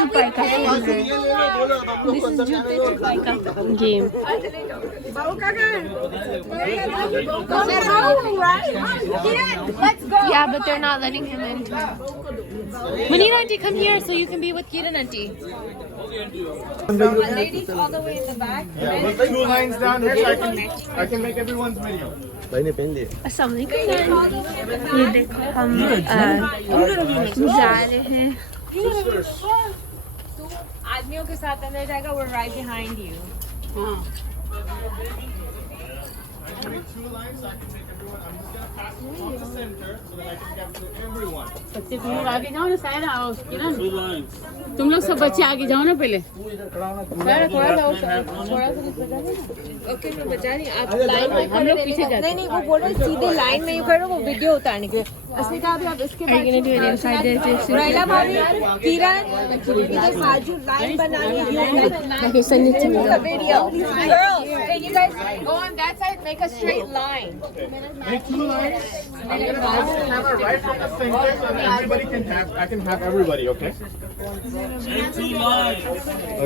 छुपाई का खेल है. This is जूते छुपाई का game. Yeah, but they're not letting him in. Munira auntie, come here so you can be with Kiran auntie. Ladies all the way in the back. Yeah, make 2 lines down here so I can make everyone's video. अस्सलाम वालेकुम. ये देखो हम जा रहे हैं. आदमियों के साथ अंदर जाएगा. We're right behind you. I need 2 lines so I can make everyone. I'm just gonna pass it on the center so that I can get to everyone. बच्चे तुम लोग आगे जाओ ना सायरा आओ किरण तुम लोग सब बच्चे आगे जाओ ना पहले सायरा थोड़ा सा ओके मैं बचा रही. आप लाइन में हम लोग पीछे जाते नहीं वो बोल रहे सीधे लाइन में ही खड़े वो वीडियो उतारने के लिए. असली कहा भी आप इसके Are you gonna do it inside there too? Raila भाभी किरण इधर बाजू लाइन बनानी है. Okay, send it to me. Video. Girls, can you guys go on that side? Make a straight line. Make 2 lines. I'm gonna pass the camera right from the center so that everybody can have. I can have everybody. Okay. Make 2 lines.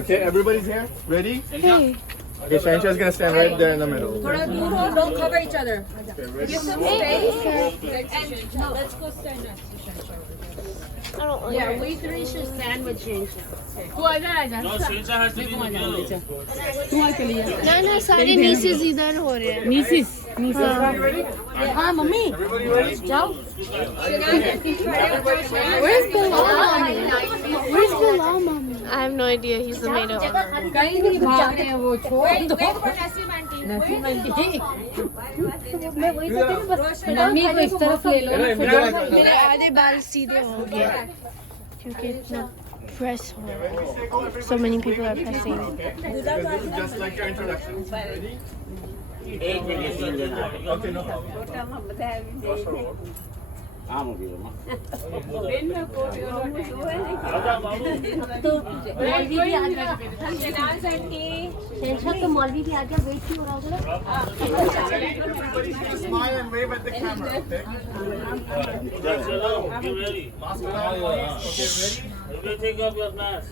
Okay. Everybody's here. Ready? Hey. Okay. Shansha's gonna stand right there in the middle. थोड़ा दूर हो. Don't cover each other. Okay, ready? Give some space. And no, let's go stand next to Shansha. Yeah, we 3 should stand with Shansha. तू आजा आजा No, Shansha has to be in the middle. तू आ चली जा ना ना सारे nieces इधर हो रहे हैं. नीसिस हाँ मम्मी Everybody ready? जाओ Where's Bilal, mommy? Where's Bilal, mommy? I have no idea. He's the maid of honor. कहीं नहीं भाग रहे हैं वो छोड़ Wait for Nasim auntie. Mummy को इस तरफ ले लो मेरे आधे बाल सीधे हो गए क्योंकि इतना press हो रहा है. So many people are pressing. This is just like your introduction. Ready? Okay, no problem. Shahnaz aunty. तो मौलवी भी आ गया वेट क्यों हो रहा Everybody's gonna smile and wave at the camera. Okay. Chalo, get ready. Mask on. Okay, ready? Everybody take off your mask.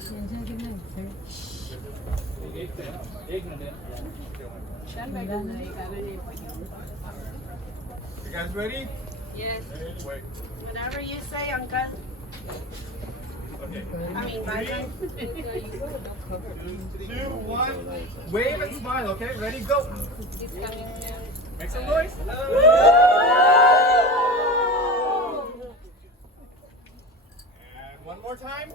You guys ready? Yes. Wait. Whatever you say, uncle. Okay. I mean, bye. 3, 2, 1. Wave and smile. Okay. Ready? Go. Make some noise. And one more time.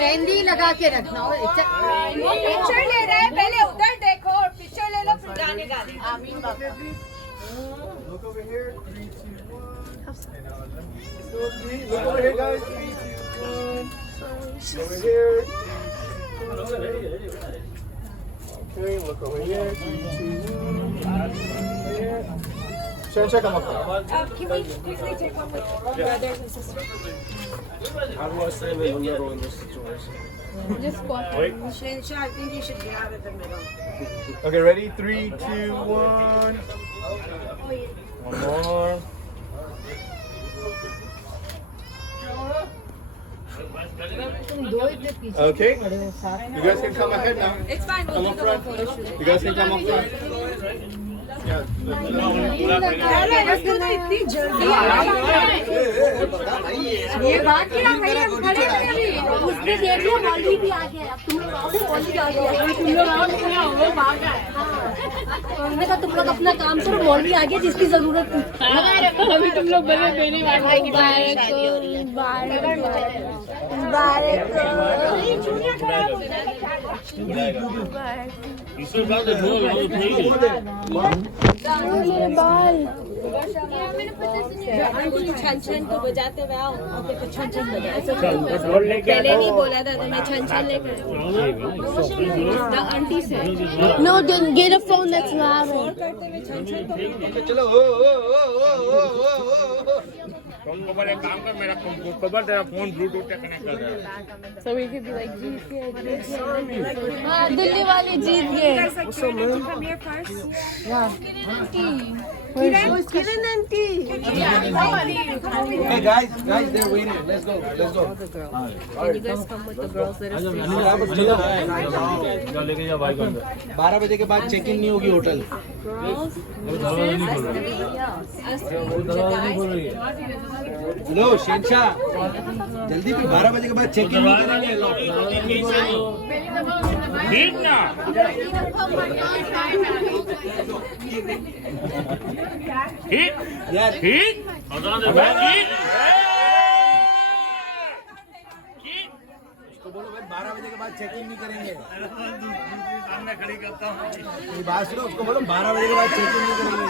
Mehndi लगा के रखना picture ले रहे हैं. पहले उधर देखो और पिक्चर ले लो फिर गाने गा दे. Look over here. 3, 2, 1. And let me 3. Look over here, guys. 3, 2, 1. Over here. Okay, look over here. 3, 2, 1. Here. Shansha, come up. Can we quickly take one with brothers and sisters? How do I say when you're in this situation? Just squat. Shansha, I think you should get out of the middle. Okay, ready? 3, 2, 1. One more. Okay. You guys can come ahead now. It's fine. Come We'll up take a front. photo shoot. You guys can come up front. Yeah. इतनी जल्दी ये बात क्या भाई हम खड़े हैं अभी उसने देख लिया मौलवी भी आ गया अब तुम लोग आओ मौलवी आ गया तुम लोग आओ वो भाग गया हमने कहा तुम लोग अपना काम करो मौलवी आ गया जिसकी जरूरत थी अभी तुम लोग बने Beni You still got the ball, I was playing. मेरे बाल. आंटी छन छन को बजाते हुए आओ और देखो छन छन बजा. पहले नहीं बोला था तो मैं छन छन लेकर the auntie said. No, don't get a phone that's louder. करते हुए छन छन को Okay, chalo. तुमको बोले काम कर मेरा खबर तेरा फोन ब्लूटूथ से कनेक्ट कर रहा है So we could be like, जीत गए. हाँ, दिल्ली वाले जीत गए. Come here first. Kiran aunty. Hey guys, they're waiting. Let's go. Can you guys come with the girls? Let us see. चलो जाओ लेके जाओ भाई को अंदर 12 बजे के बाद चेक इन नहीं होगी होटल. Girls, लो शेनशाह जल्दी भी 12 बजे के बाद चेक इन नहीं करेंगे. ठीक ना ठीक यार ठीक उसको बोलो भाई 12 बजे के बाद चेक इन नहीं करेंगे. सामने खड़ी करता हूँ मेरी बात सुनो, उसको बोलो 12 बजे के बाद चेक इन नहीं करेंगे.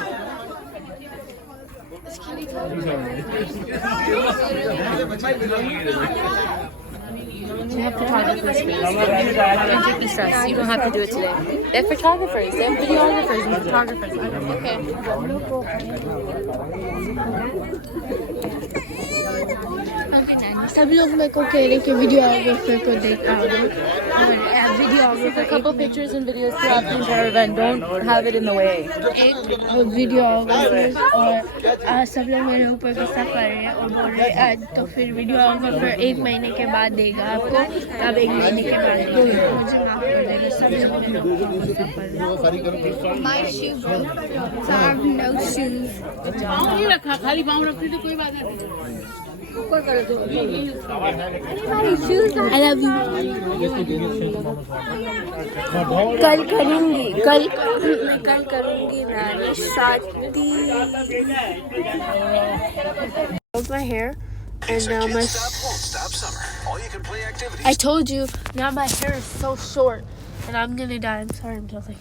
you have photographers. Don't be stressed. You don't have to do it today. They're photographers. They're videographers and photographers. Okay. सब लोग मेरे को कह रहे कि वीडियोग्राफर को देखा और For a couple pictures and videos throughout the entire event. Don't have it in the way. एक वीडियोग्राफर और सब लोग मेरे ऊपर गुस्सा कर रहे हैं और बोल रहे हैं तो फिर वीडियोग्राफर 1 महीने के बाद देगा आपको, तब 1 महीने के बाद देगा. मुझे माफ कर देना, सब लोग मेरे ऊपर गुस्सा कर रहे हैं. My shoe broke, so I have no shoes. I love you. कल करूँगी मैं शादी. My hair and now my. I told you now my hair is so short and I'm gonna die. I'm sorry, I'm just like I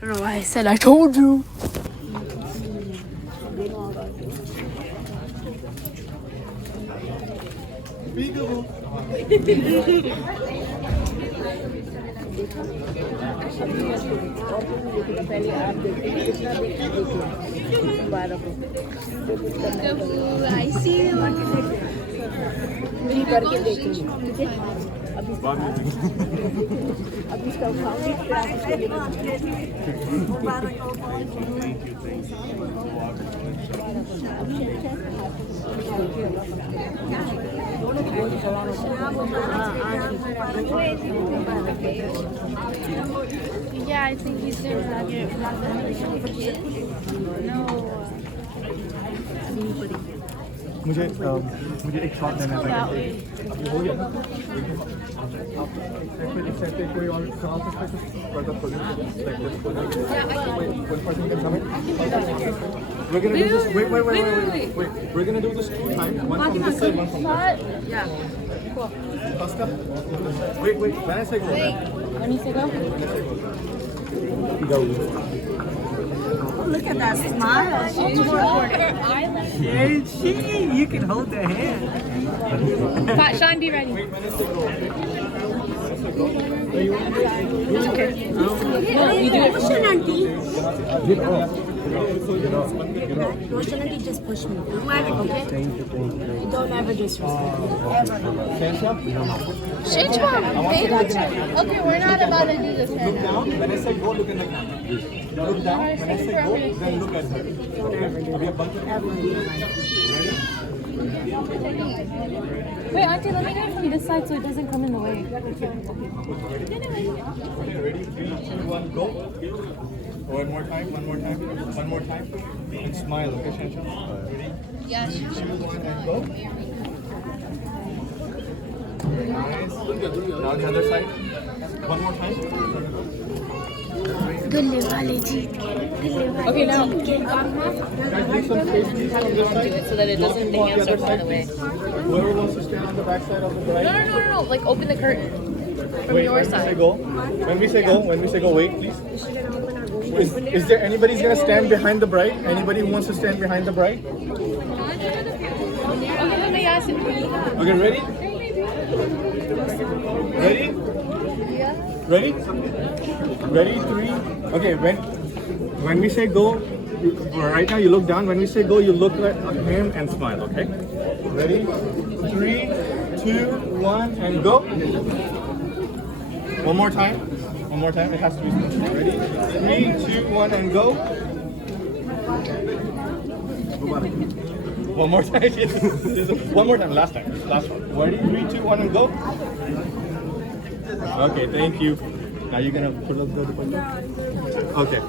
don't know why I said I told you. I see you. Yeah, I think he's gonna get मुझे एक shot देना था. अभी हो गया ना? इस side पे कोई और कहाँ पे further position like this. One person can come in. We're gonna do this. Wait. We're gonna do this 2 times. One from this side, one from that. Yeah. Costa. Wait. When I say go. When you say go? Go. Look at that smile. You can hold their hand. Sean, be ready. Wait, when I say go. Okay. No, you do it. Roshan auntie. Get off. Roshan auntie, just push me. Okay? Don't ever disrespect me. Ever. Shit, okay, we're not about to do this. Look down. When I say go, look in the camera. Look down. When I say go, then look at her. Okay. We have bunch of Wait, Auntie, let me get it from this side so it doesn't come in the way. Okay, ready? 3, 2, 1, go. One more time. And smile, okay, Shansha? Ready? Yes. 3, 2, 1, and go. Nice. Now the other side. One more time. गुल्ले वाले जीत गए. Okay, now. Guys, leave some space please on this side. So that it doesn't, the hands don't fall away. Whoever wants to stand on the back side of the bride. No. Like, open the curtain from Wait, your when side. we say go, wait, please. Is there anybody who's gonna stand behind the bride? Anybody who wants to stand behind the bride? Okay, let me ask it. Okay, ready? Ready? 3. Okay, when we say go, right now you look down. When we say go, you look at him and smile, okay? Ready? 3, 2, 1, and go. One more time. One more time. It has to be. Ready? 3, 2, 1, and go. One more time. One more time. Last time. Last one. Ready? 3, 2, 1, and go. Okay, thank you. Now you're gonna pull up the dupatta. Okay.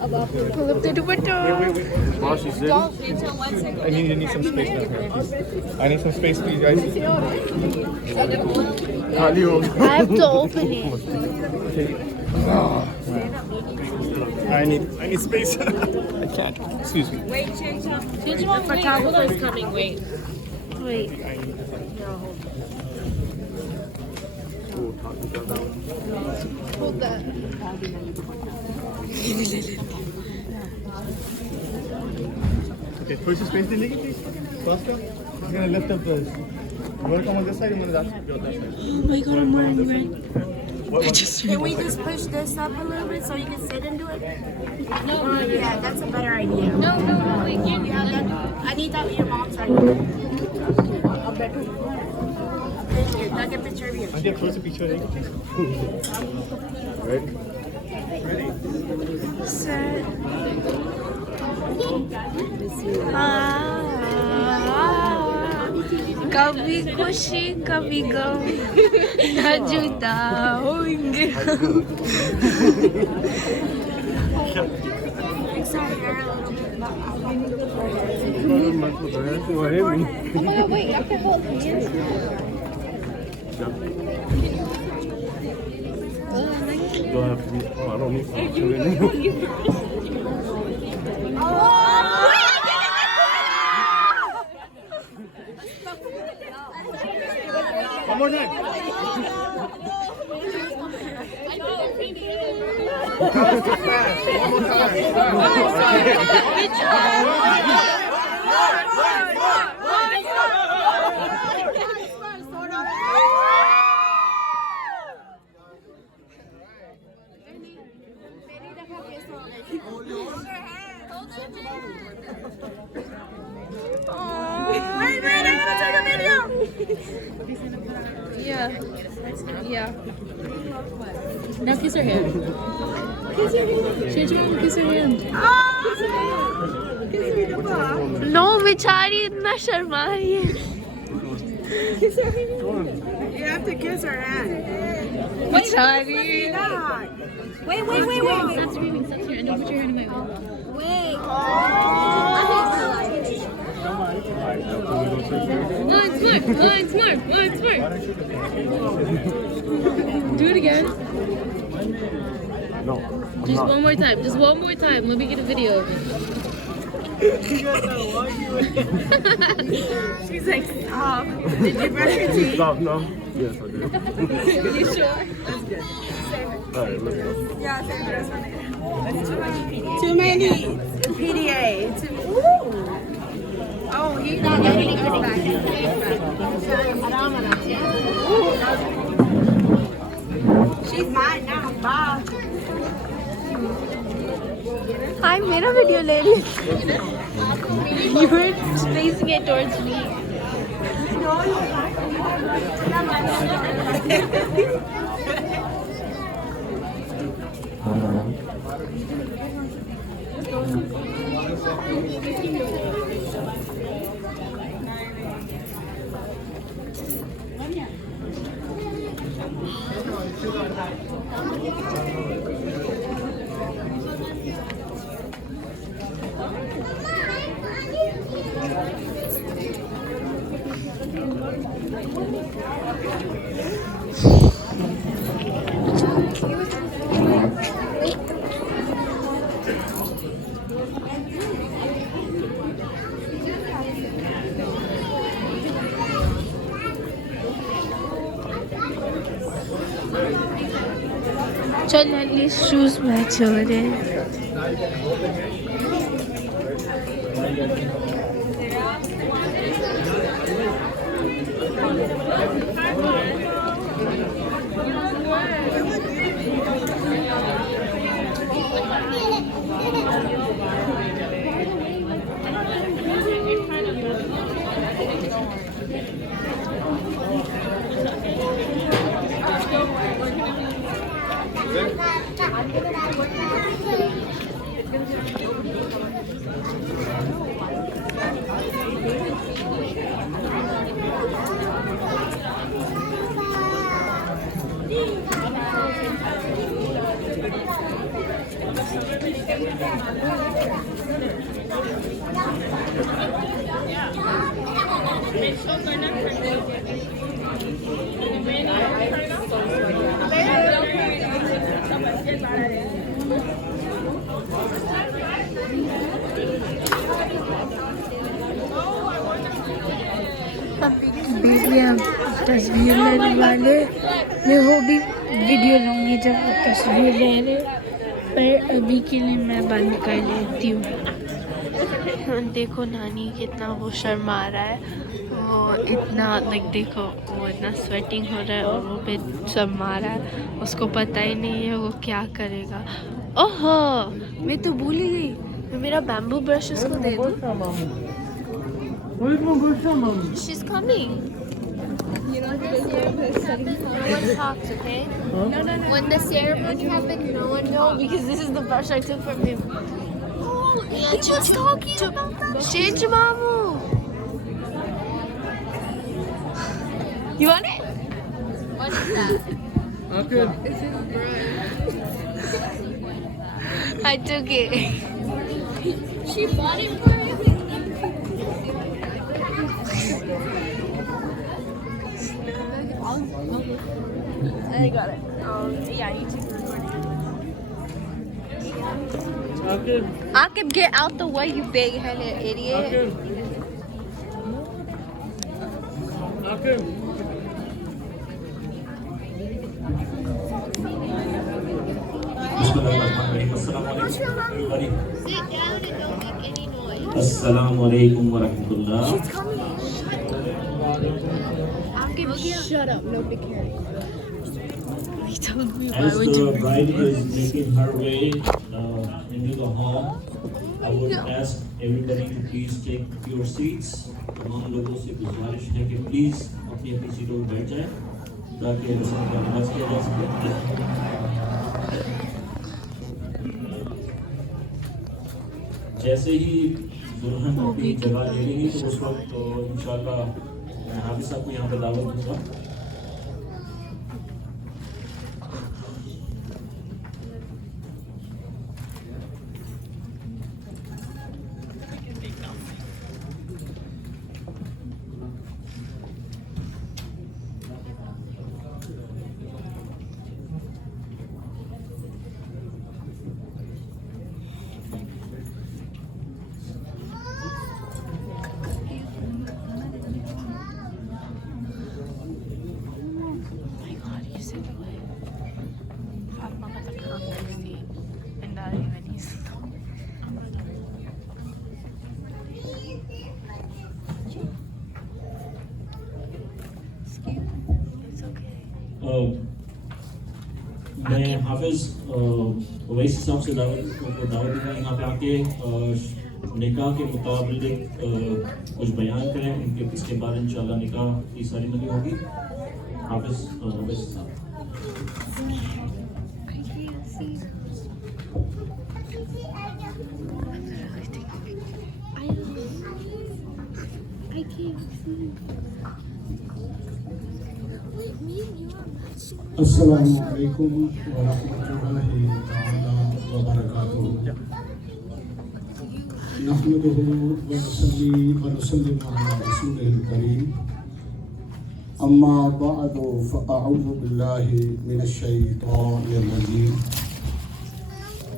Pull up the dupatta. While she's sitting, I need some space down here. I need some space, please, guys. I have to open it. I need space. I can't. Excuse me. Wait, the photographer is coming. Wait. Wait. Hold that. Okay, push the space, please. Faster. I'm gonna lift up this. You wanna come on this side? You wanna go that side? Oh my god, I'm wearing red. Can we just push this up a little bit so you can sit and do it? No, yeah, that's a better idea. No, wait, I need that your mom's side. Thank you. Take a picture of you. I get close a picture. Ready? Set. कभी खुशी कभी गम न जुदा होंगे One more time. Wait, I gotta take a video. Yeah. Now kiss her hand. Kiss her hand. No, बेचारी इतना शर्मा रही है You have to kiss her hand. बेचारी Wait. Stop screaming. Stop screaming. Don't put your hand in my way. Wait. Once more. Do it again. No. Just one more time. Let me get a video of it. She's like, stop. Did you brush your teeth? Stop now. Yes, I did. You sure? That's good. All right, let's go. Yeah, save the rest of it. Too many PDA. Oh, he's not getting it back. She's mine now. Bye. हाय मेरा video ले रही You were facing it towards me चल at least shoes match हो रहे अभी हम तस्वीर लेने वाले, मैं वो भी वीडियो लूँगी जब वो तस्वीर ले रहे, पर अभी के लिए मैं बंद कर लेती हूँ। देखो नानी कितना वो शर्मा रहा है, वो इतना देखो वो इतना स्वेटिंग हो रहा है और वो पे शर्मा रहा है, उसको पता ही नहीं है वो क्या करेगा। ओहो मैं तो भूल ही गई, मैं मेरा बैम्बू ब्रश उसको दे दूँ। She's coming. You know, the ceremony happens, no one talks, okay? No. When the ceremony happens, no one knows because this is the brush I took from him. Oh, he was talking about that. Shit, Mamu. You want it? What is that? Okay. This is brush. I took it. She bought it for him. I got it. Yeah, you too. Akib, get out the way, you big-headed idiot. Assalamualaikum warahmatullah. Akib, shut up. Nobody cares. He told me As the bride is making her way into the hall, I would ask everybody to please take your seats. तमाम लोगों से गुजारिश है कि please अपनी अपनी सीटों पर बैठ जाएं ताकि रस्म का आगाज किया जा सके। जैसे ही दुल्हन अपनी जगह ले लेगी तो उस वक्त इंशाल्लाह मैं हाफिज साहब को यहाँ पर दावत दूंगा। मैं हाफिज वैस साहब से दावत दूंगा यहाँ पे आके निकाह के मुताबिक कुछ बयान करें, उनके इसके बाद इंशाल्लाह निकाह की सेरेमनी होगी। हाफिज वैस साहब। अस्सलामु अलैकुम वरहमतुल्लाहि तआला वबरकातुहू। नहमदुहु व नसल्ली व नुसल्लिमु अला रसूलिहिल करीम। अम्मा बअदु फअऊज़ु बिल्लाहि मिनश शैतानिर रजीम।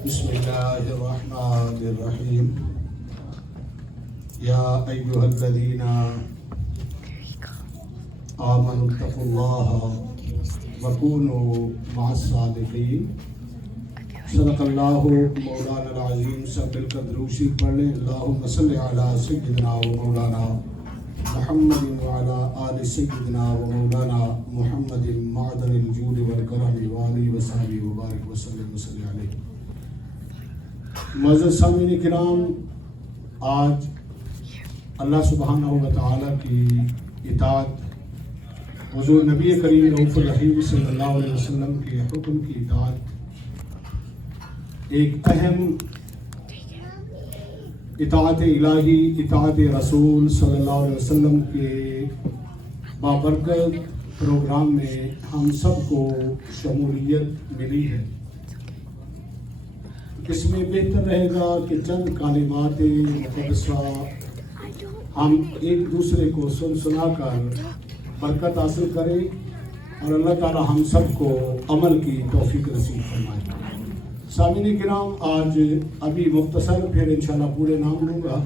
बिस्मिल्लाहिर रहमानिर रहीम। या अय्युहल्लज़ीना आमनुत्तक़ुल्लाहा वकूनू मअस्सादिक़ीन। सदक़ल्लाहु मौलाना अज़ीम। सब मिलकर दुरूद शरीफ पढ़ लें। अल्लाहुम्मा सल्लि अला सय्यिदिना व मौलाना मुहम्मदिन व अला आलि सय्यिदिना व मौलाना मुहम्मदिन मअदनिल जूद वल करम व आलिहि व सहबिहि व बारिक व सल्लिम व सल्लि अलैहि। मुअज़्ज़ज़ सामीन किराम, आज अल्लाह सुब्हानहू व तआला की इताअत, हुज़ूर नबी करीम रऊफ़ुर रहीम सल्लल्लाहु अलैहि वसल्लम के हुक्म की इताअत ایک اہم اطاعت الہی اطاعت رسول صلی اللہ علیہ وسلم کے بابرکت پروگرام میں ہم سب کو شمولیت ملی ہے. اس میں بہتر رہے گا کہ چند کلمات مقدسہ ہم ایک دوسرے کو سنا کر برکت حاصل کریں اور اللہ تعالی ہم سب کو عمل کی توفیق نصیب فرمائے. سامعین کرام، آج ابھی مختصر پھر انشاءاللہ پورے نام لوں گا.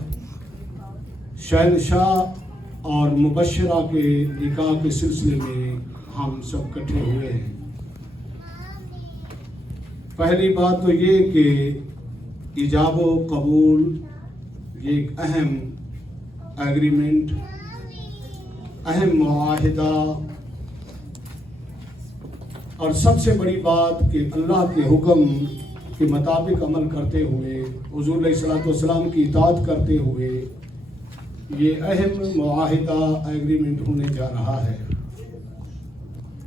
شہنشاہ اور مبشرہ کے نکاح کے سلسلے میں ہم سب اکٹھے ہوئے ہیں. پہلی بات تو یہ کہ ایجاب و قبول یہ ایک اہم ایگریمنٹ، اہم معاہدہ، اور سب سے بڑی بات کہ اللہ کے حکم کے مطابق عمل کرتے ہوئے، حضور علیہ الصلوۃ والسلام کی اطاعت کرتے ہوئے یہ اہم معاہدہ ایگریمنٹ ہونے جا رہا ہے.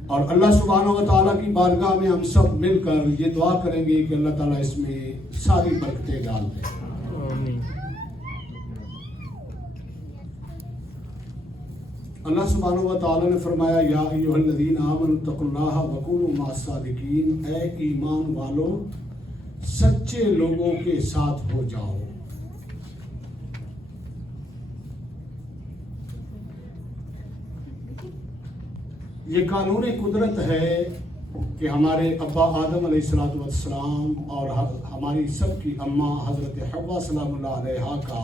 اور اللہ سبحانہ و تعالیٰ کی بارگاہ میں ہم سب مل کر یہ دعا کریں گے کہ اللہ تعالیٰ اس میں ساری برکتیں ڈال دے. اللہ سبحانہ و تعالیٰ نے فرمایا یا ایھا الذین آمنوا اتقوا اللہ وکونوا مع الصادقین، اے ایمان والو سچے لوگوں کے ساتھ ہو جاؤ. یہ قانون قدرت ہے کہ ہمارے ابا آدم علیہ السلام اور ہماری سب کی اماں حضرت حوا سلام اللہ علیہا کا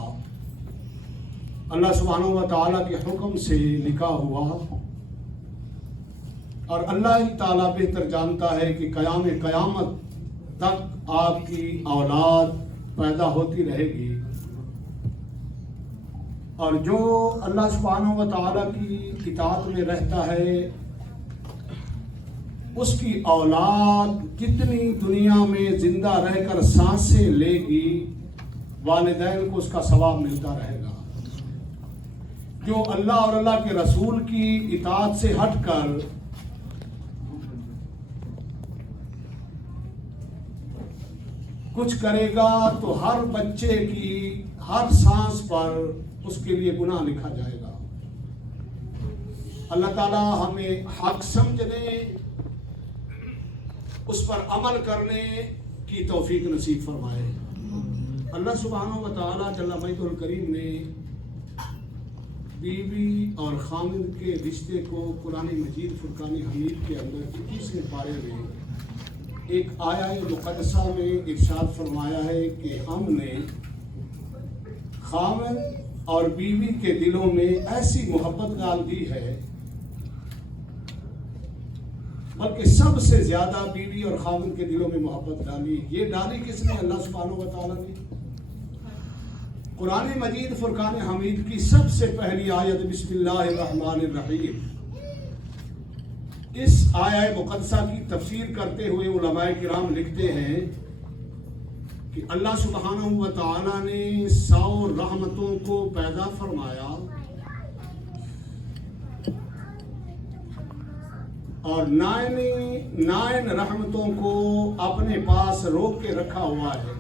اللہ سبحانہ و تعالیٰ کے حکم سے نکاح ہوا. اور اللہ ہی تعالیٰ بہتر جانتا ہے کہ قیامت تک آپ کی اولاد پیدا ہوتی رہے گی، اور جو اللہ سبحانہ و تعالیٰ کی اطاعت میں رہتا ہے اس کی اولاد کتنی دنیا میں زندہ رہ کر سانسیں لے گی، والدین کو اس کا ثواب ملتا رہے گا. جو اللہ اور اللہ کے رسول کی اطاعت سے ہٹ کر کچھ کرے گا تو ہر بچے کی ہر سانس پر اس کے لیے گناہ لکھا جائے گا. اللہ تعالیٰ ہمیں حق سمجھنے، اس پر عمل کرنے کی توفیق نصیب فرمائے. اللہ سبحانہ و تعالیٰ جل مجدہ الکریم نے بیوی اور خامند کے رشتے کو قرآن مجید فرقان حمید کے اندر 21ویں پارے میں ایک آیہ مقدسہ میں ارشاد فرمایا ہے کہ ہم نے خامند اور بیوی کے دلوں میں ایسی محبت ڈال دی ہے، بلکہ سب سے زیادہ بیوی اور خامند کے دلوں میں محبت ڈالی. یہ ڈالی کس نے؟ اللہ سبحانہ و تعالیٰ نے. قرآن مجید فرقان حمید کی سب سے پہلی آیت بسم اللہ الرحمن الرحیم، اس آیہ مقدسہ کی تفسیر کرتے ہوئے علماء کرام لکھتے ہیں کہ اللہ سبحانہ و تعالیٰ نے 100 رحمتوں کو پیدا فرمایا اور 9 رحمتوں کو اپنے پاس روک کے رکھا ہوا ہے.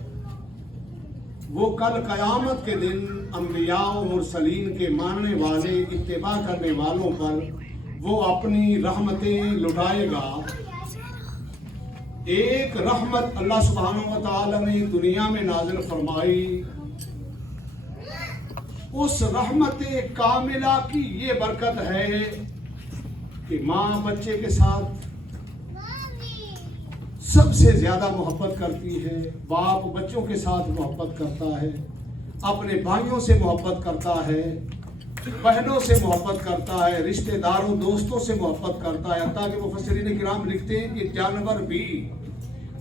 وہ کل قیامت کے دن انبیاء و مرسلین کے ماننے والے، اتباع کرنے والوں پر وہ اپنی رحمتیں لٹائے گا. ایک رحمت اللہ سبحانہ و تعالی نے دنیا میں نازل فرمائی، اس رحمت کاملہ کی یہ برکت ہے کہ ماں بچے کے ساتھ سب سے زیادہ محبت کرتی ہے، باپ بچوں کے ساتھ محبت کرتا ہے، اپنے بھائیوں سے محبت کرتا ہے، بہنوں سے محبت کرتا ہے، رشتہ داروں دوستوں سے محبت کرتا ہے. حتیٰ کہ مفسرین کرام لکھتے ہیں کہ جانور بھی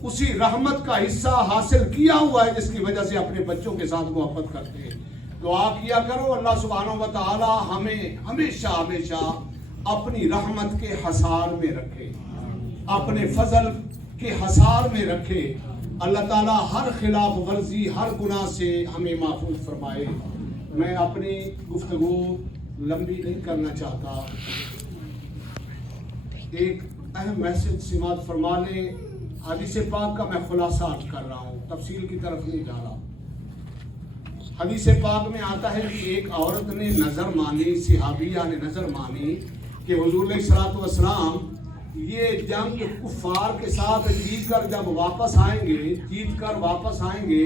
اسی رحمت کا حصہ حاصل کیا ہوا ہے جس کی وجہ سے اپنے بچوں کے ساتھ محبت کرتے ہیں. دعا کیا کرو اللہ سبحانہ و تعالی ہمیں ہمیشہ اپنی رحمت کے حصار میں رکھے، اپنے فضل کے حصار میں رکھے. اللہ تعالیٰ ہر خلاف ورزی، ہر گناہ سے ہمیں محفوظ فرمائے. میں اپنی گفتگو لمبی نہیں کرنا چاہتا، ایک اہم میسج سماعت فرما لیں. حدیث پاک کا میں خلاصہ کر رہا ہوں, تفصیل کی طرف نہیں جا رہا. حدیث پاک میں آتا ہے کہ ایک عورت نے نظر مانی, صحابیہ نے نظر مانی کہ حضور علیہ الصلوۃ والسلام یہ جنگ کفار کے ساتھ جیت کر جب واپس آئیں گے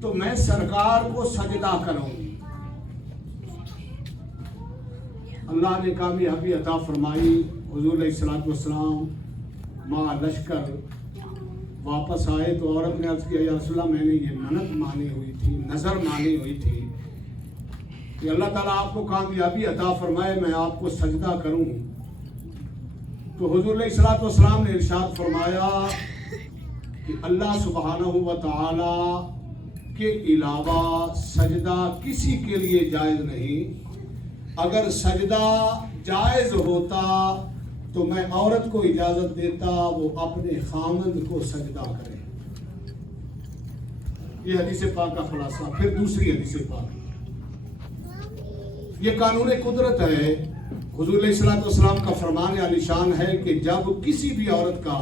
تو میں سرکار کو سجدہ کروں گی. اللہ نے کامیابی عطا فرمائی. حضور علیہ الصلوۃ والسلام ماں لشکر واپس آئے تو عورت نے عرض کیا, یا رسول اللہ میں نے یہ منت مانی ہوئی تھی, نظر مانی ہوئی تھی کہ اللہ تعالیٰ آپ کو کامیابی عطا فرمائے, میں آپ کو سجدہ کروں. تو حضور علیہ الصلوۃ والسلام نے ارشاد فرمایا کہ اللہ سبحانہ و تعالی کے علاوہ سجدہ کسی کے لیے جائز نہیں. اگر سجدہ جائز ہوتا تو میں عورت کو اجازت دیتا وہ اپنے خامند کو سجدہ کرے. یہ حدیث پاک کا خلاصہ. پھر دوسری حدیث پاک, یہ قانون قدرت ہے. حضور علیہ الصلوۃ والسلام کا فرمان عالی شان ہے کہ جب کسی بھی عورت کا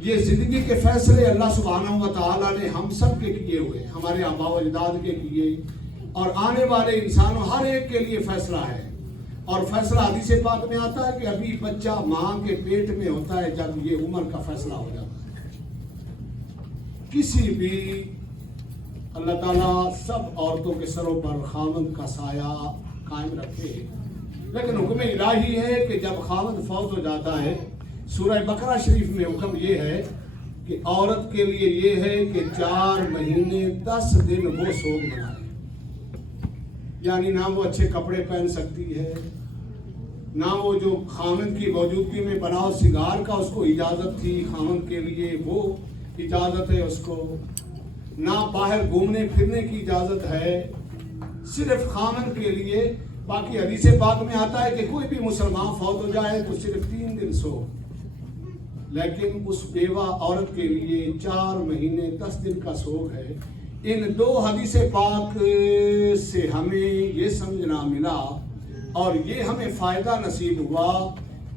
یہ زندگی کے فیصلے اللہ سبحانہ و تعالیٰ نے ہم سب کے کیے ہوئے, ہمارے آباء و اجداد کے کیے اور آنے والے انسانوں ہر ایک کے لیے فیصلہ ہے. اور فیصلہ حدیث پاک میں آتا ہے کہ ابھی بچہ ماں کے پیٹ میں ہوتا ہے جب یہ عمر کا فیصلہ ہو جاتا ہے. کسی بھی اللہ تعالیٰ سب عورتوں کے سروں پر خامند کا سایہ قائم رکھے, لیکن حکم الہی ہے کہ جب خامند فوت ہو جاتا ہے, سورہ بقرہ شریف میں حکم یہ ہے کہ عورت کے لیے یہ ہے کہ 4 مہینے 10 دن وہ سوگ منائے. یعنی نہ وہ اچھے کپڑے پہن سکتی ہے, نہ وہ جو خامند کی موجودگی میں بناؤ سنگار کا اس کو اجازت تھی, خامند کے لیے وہ اجازت ہے اس کو, نہ باہر گھومنے پھرنے کی اجازت ہے, صرف خامند کے لیے. باقی حدیث پاک میں آتا ہے کہ کوئی بھی مسلمان فوت ہو جائے تو صرف 3 دن سو, لیکن اس بیوہ عورت کے لیے 4 مہینے 10 دن کا سوگ ہے. ان 2 حدیث پاک سے ہمیں یہ سمجھنا ملا اور یہ ہمیں فائدہ نصیب ہوا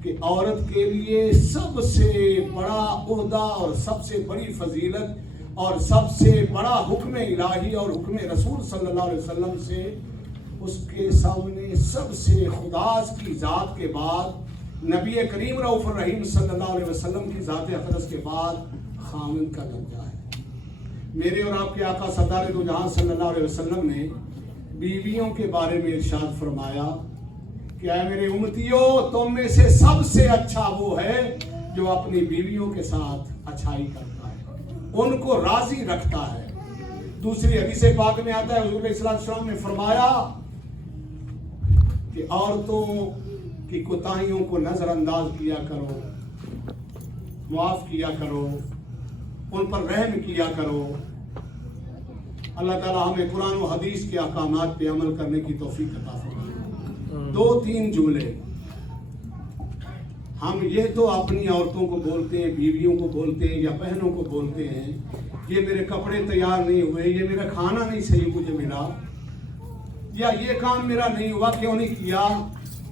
کہ عورت کے لیے سب سے بڑا عہدہ اور سب سے بڑی فضیلت اور سب سے بڑا حکم الہی اور حکم رسول صلی اللہ علیہ وسلم سے اس کے سامنے سب سے خدا کی ذات کے بعد نبی کریم رؤوف الرحیم صلی اللہ علیہ وسلم کی ذات اقدس کے بعد خامند کا درجہ ہے. میرے اور آپ کے آقا سردار دو جہاں صلی اللہ علیہ وسلم نے بیویوں کے بارے میں ارشاد فرمایا کہ اے میرے امتیوں, تم میں سے سب سے اچھا وہ ہے جو اپنی بیویوں کے ساتھ اچھائی کرتا ہے, ان کو راضی رکھتا ہے. دوسری حدیث پاک میں آتا ہے حضور علیہ السلام نے فرمایا کہ عورتوں کی کوتاہیوں کو نظر انداز کیا کرو, معاف کیا کرو, ان پر رحم کیا کرو. اللہ تعالیٰ ہمیں قرآن و حدیث کے احکامات پہ عمل کرنے کی توفیق عطا فرمائے. 2-3 جملے ہم یہ تو اپنی عورتوں کو بولتے ہیں, بیویوں کو بولتے ہیں یا بہنوں کو بولتے ہیں یہ میرے کپڑے تیار نہیں ہوئے, یہ میرا کھانا نہیں صحیح مجھے ملا, یا یہ کام میرا نہیں ہوا کیوں نہیں کیا.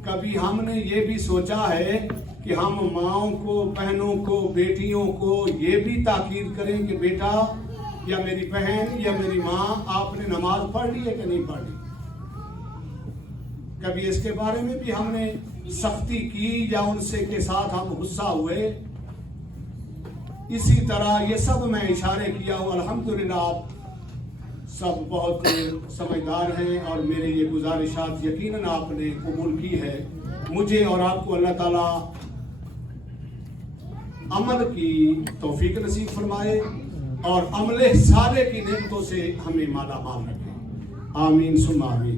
کبھی ہم نے یہ بھی سوچا ہے کہ ہم ماؤں کو, بہنوں کو, بیٹیوں کو یہ بھی تاکید کریں کہ بیٹا یا میری بہن یا میری ماں آپ نے نماز پڑھ لی ہے کہ نہیں پڑھ لی. کبھی اس کے بارے میں بھی ہم نے سختی کی یا ان سے کے ساتھ ہم غصہ ہوئے. اسی طرح یہ سب میں اشارے کیا ہوں. الحمدللہ آپ سب بہت سمجھدار ہیں اور میرے یہ گزارشات یقیناً آپ نے قبول کی ہے. مجھے اور آپ کو اللہ تعالیٰ عمل کی توفیق نصیب فرمائے اور عمل صالح کی نعمتوں سے ہمیں مالا مال رکھے. آمین ثم آمین.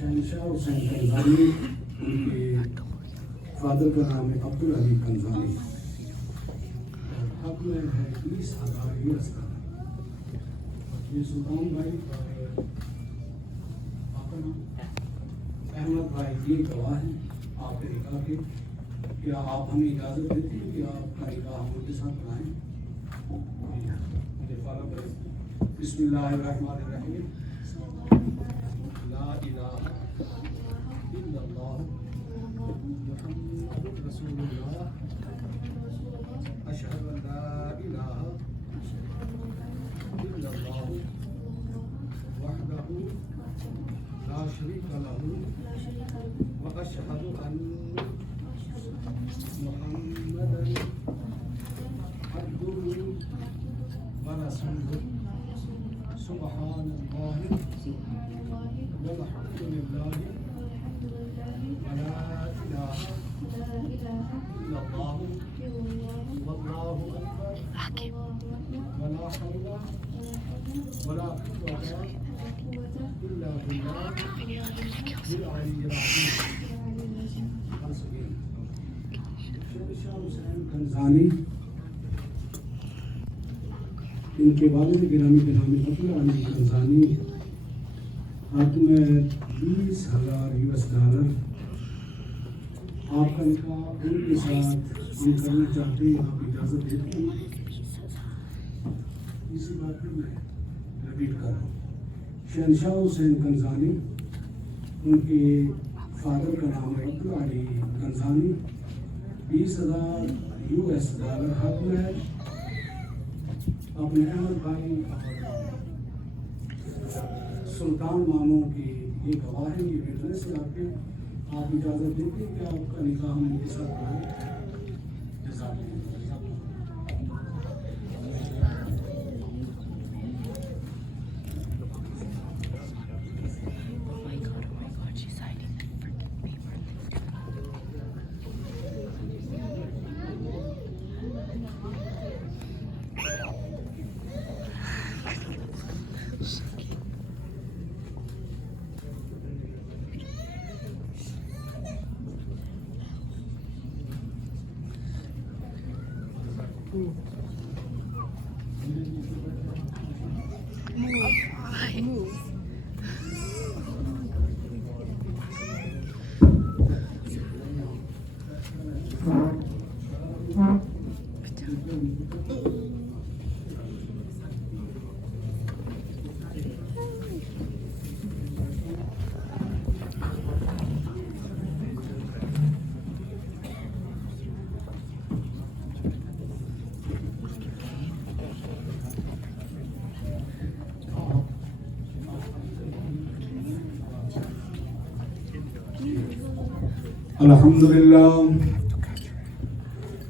شہنشاہ حسین کنزانی، ان کے فادر کا نام ہے عبدالعلی کنزانی، حق میں ہے 20,000 US ڈالر۔ یہ سلطان بھائی اور آپ کا نام احمد بھائی یہ گواہ ہیں آپ کے نکاح کے۔ کیا آپ ہمیں اجازت دیتے ہیں کہ آپ کا نکاح ہم ان کے ساتھ بنائیں؟ مجھے فالو کریں۔ بسم اللہ الرحمن الرحیم۔ لا الہ الا اللہ محمد رسول اللہ اشہد ان لا الہ الا اللہ وحدہ لا شریک لہ واشہد ان محمدا عبدہ ورسولہ سبحان اللہ والحمد للہ ولا الہ الا اللہ واللہ اکبر ولا حول ولا قوة الا باللہ العلی العظیم۔ شہنشاہ حسین کنزانی، ان کے والد گرامی کے نام عبدالعلی کنزانی، حق میں 20,000 US ڈالر۔ آپ کا نکاح ان کے ساتھ ہم کرنا چاہتے ہیں، آپ اجازت دیتے ہیں؟ اسی بات پہ میں ریپیٹ کر رہا ہوں۔ شہنشاہ حسین کنزانی، ان کے فادر کا نام ہے عبدالعلی کنزانی، 20,000 US ڈالر حق میں اپنے احمد بھائی اور سلطان ماموں کی یہ گواہ ہے، یہ وٹنس ہے آپ کے۔ آپ اجازت دیتے ہیں کہ آپ کا نکاح ہم ان کے ساتھ پڑھیں؟ جزاک اللہ۔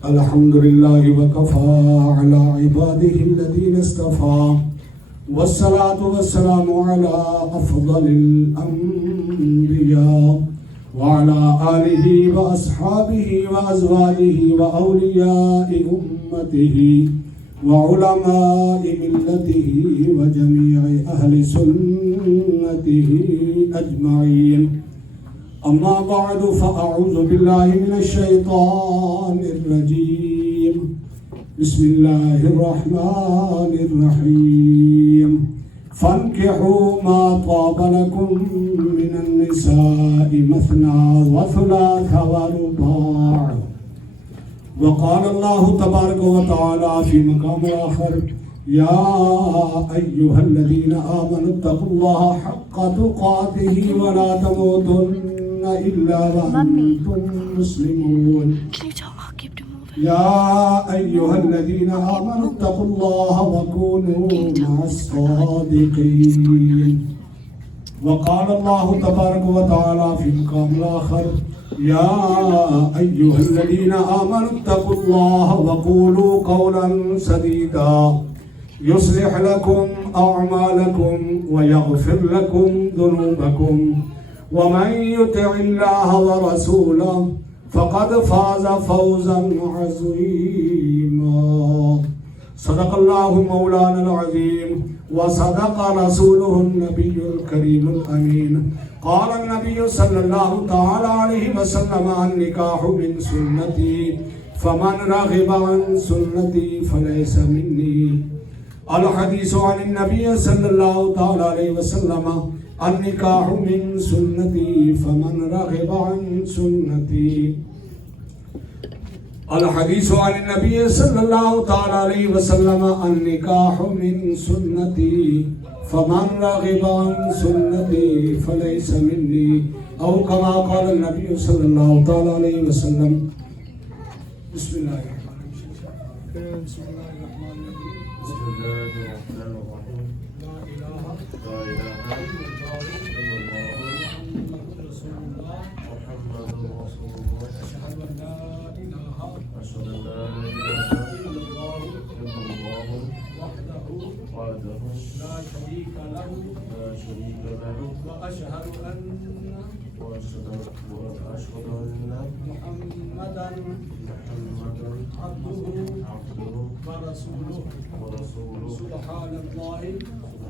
الحمد لله وكفى على عباده الذين اصطفى والصلاة والسلام على أفضل الأنبياء وعلى آله وأصحابه وأزواجه وأولياء أمته وعلماء ملته وجميع أهل سنته أجمعين. أما بعد فأعوذ بالله من الشيطان الرجيم. بسم الله الرحمن الرحيم. فانكحوا ما طاب لكم من النساء مثنى وثلاث ورباع. وقال الله تبارك وتعالى في مقام آخر: يا أيها الذين آمنوا اتقوا الله حق تقاته ولا تموتن إلا وأنتم مسلمون. يا أيها الذين آمنوا اتقوا الله وكونوا مع الصادقين. وقال الله تبارك وتعالى في مقام آخر: يا أيها الذين آمنوا اتقوا الله وقولوا قولا سديدا يصلح لكم أعمالكم ويغفر لكم ذنوبكم ومن يطع الله ورسوله فقد فاز فوزا عظيما. صدق الله مولانا العظيم وصدق رسوله النبي الكريم الأمين. قال النبي صلى الله تعالى عليه وسلم النكاح من سنتي فمن رغب عن سنتي فليس مني. الحديث عن النبي صلى الله تعالى عليه وسلم النكاح من سنتي فمن رغب عن سنتي. الحديث عن النبي صلى الله تعالى عليه وسلم النكاح من سنتي فمن رغب عن سنتي فليس مني أو كما قال النبي صلى الله تعالى عليه وسلم. بسم الله الرحمن الرحيم. بسم الله الرحمن الرحيم. بسم الله الرحمن الرحيم. لا إله لا إله إلا الله محمد رسول الله. محمد رسول الله. أشهد أن لا إله أشهد أن لا إله إلا الله إلا الله وحده وحده لا شريك له لا شريك له وأشهد أن وأشهد أن محمدا محمدا عبده ورسوله. سبحان الله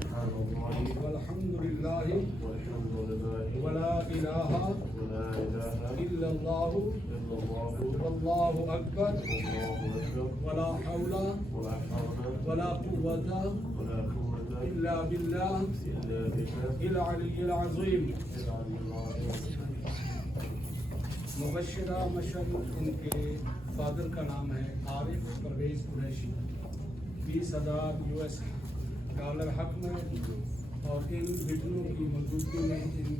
سبحان الله والحمد لله والحمد لله ولا إله ولا إله إلا الله إلا الله والله أكبر والله أكبر ولا حول ولا حول ولا قوة ولا قوة إلا بالله إلا بالله العلي العظيم. العلي العظيم. مبشرہ مشر ان کے فادر کا نام ہے عارف پرویز قریشی. 20,000 US ڈالر حق میں اور ان بیٹنوں کی موجودگی میں ان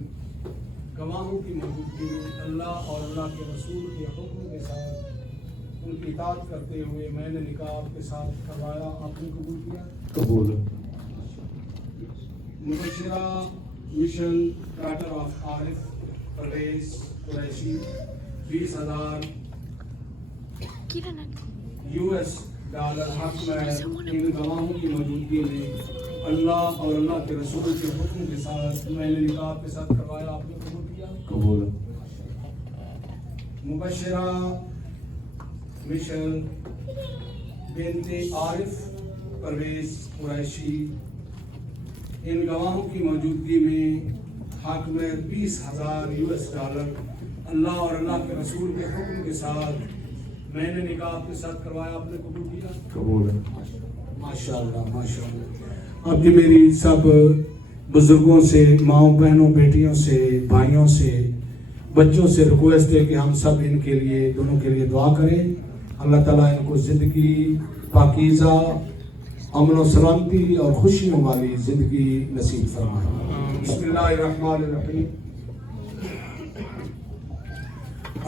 گواہوں کی موجودگی میں اللہ اور اللہ کے رسول کے حکم کے ساتھ ان کی اطاعت کرتے ہوئے میں نے نکاح آپ کے ساتھ کروایا. آپ نے قبول کیا؟ قبول. مبشرہ مشن daughter of Arif Pervez Qureshi 20,000 US dollar حق میں ان گواہوں کی موجودگی میں اللہ اور اللہ کے رسول کے حکم کے ساتھ میں نے نکاح آپ کے ساتھ کروایا. آپ نے قبول کیا؟ قبول. مبشرہ مشن بنت عارف پرویز قریشی ان گواہوں کی موجودگی میں حق میں 20,000 US ڈالر اللہ اور اللہ کے رسول کے حکم کے ساتھ میں نے نکاح آپ کے ساتھ کروایا. آپ نے قبول کیا؟ قبول. ماشاء اللہ ماشاء اللہ. اب جی میری سب بزرگوں سے، ماؤں بہنوں بیٹیوں سے، بھائیوں سے، بچوں سے ریکویسٹ ہے کہ ہم سب ان کے لیے دونوں کے لیے دعا کریں. اللہ تعالیٰ ان کو زندگی پاکیزہ، امن و سلامتی اور خوشیوں والی زندگی نصیب فرمائے. بسم اللہ الرحمن الرحیم.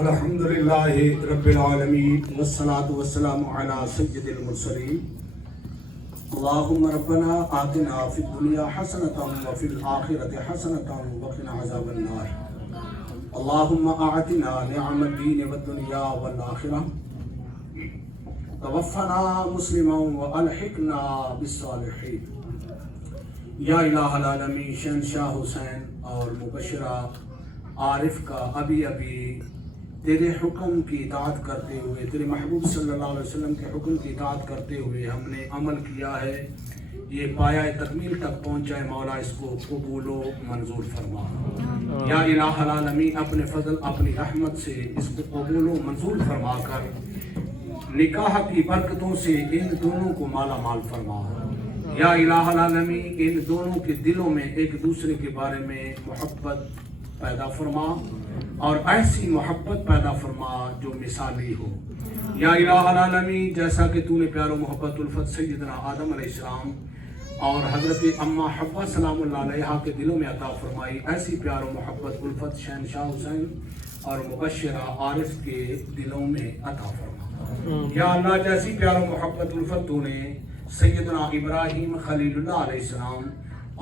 الحمدللہ رب العالمین والصلاة والسلام علی سید المرسلین. اللہم ربنا آتنا فی الدنیا حسنة وفی الآخرة حسنة وقنا عذاب النار. اللہم اعطنا نعم الدین والدنیا والآخرہ. توفنا مسلما والحقنا بالصالحین. یا الہ العالمین شہنشاہ حسین اور مبشرہ عارف کا ابھی تیرے حکم کی اطاعت کرتے ہوئے، تیرے محبوب صلی اللہ علیہ وسلم کے حکم کی اطاعت کرتے ہوئے ہم نے عمل کیا ہے. یہ پایہ تکمیل تک پہنچا ہے. مولا اس کو قبول و منظور فرما. یا الہ العالمین اپنے فضل اپنی رحمت سے اس کو قبول و منظور فرما کر نکاح کی برکتوں سے ان دونوں کو مالا مال فرما. یا الہ العالمین ان دونوں کے دلوں میں ایک دوسرے کے بارے میں محبت پیدا فرما اور ایسی محبت پیدا فرما جو مثالی ہو. یا الہ العالمین جیسا کہ تو نے پیار و محبت الفت سیدنا آدم علیہ السلام اور حضرت اماں حوا سلام اللہ علیہا کے دلوں میں عطا فرمائی، ایسی پیار و محبت الفت شہنشاہ حسین اور مبشرہ عارف کے دلوں میں عطا فرما. یا اللہ جیسی پیار و محبت الفت تو نے سیدنا ابراہیم خلیل اللہ علیہ السلام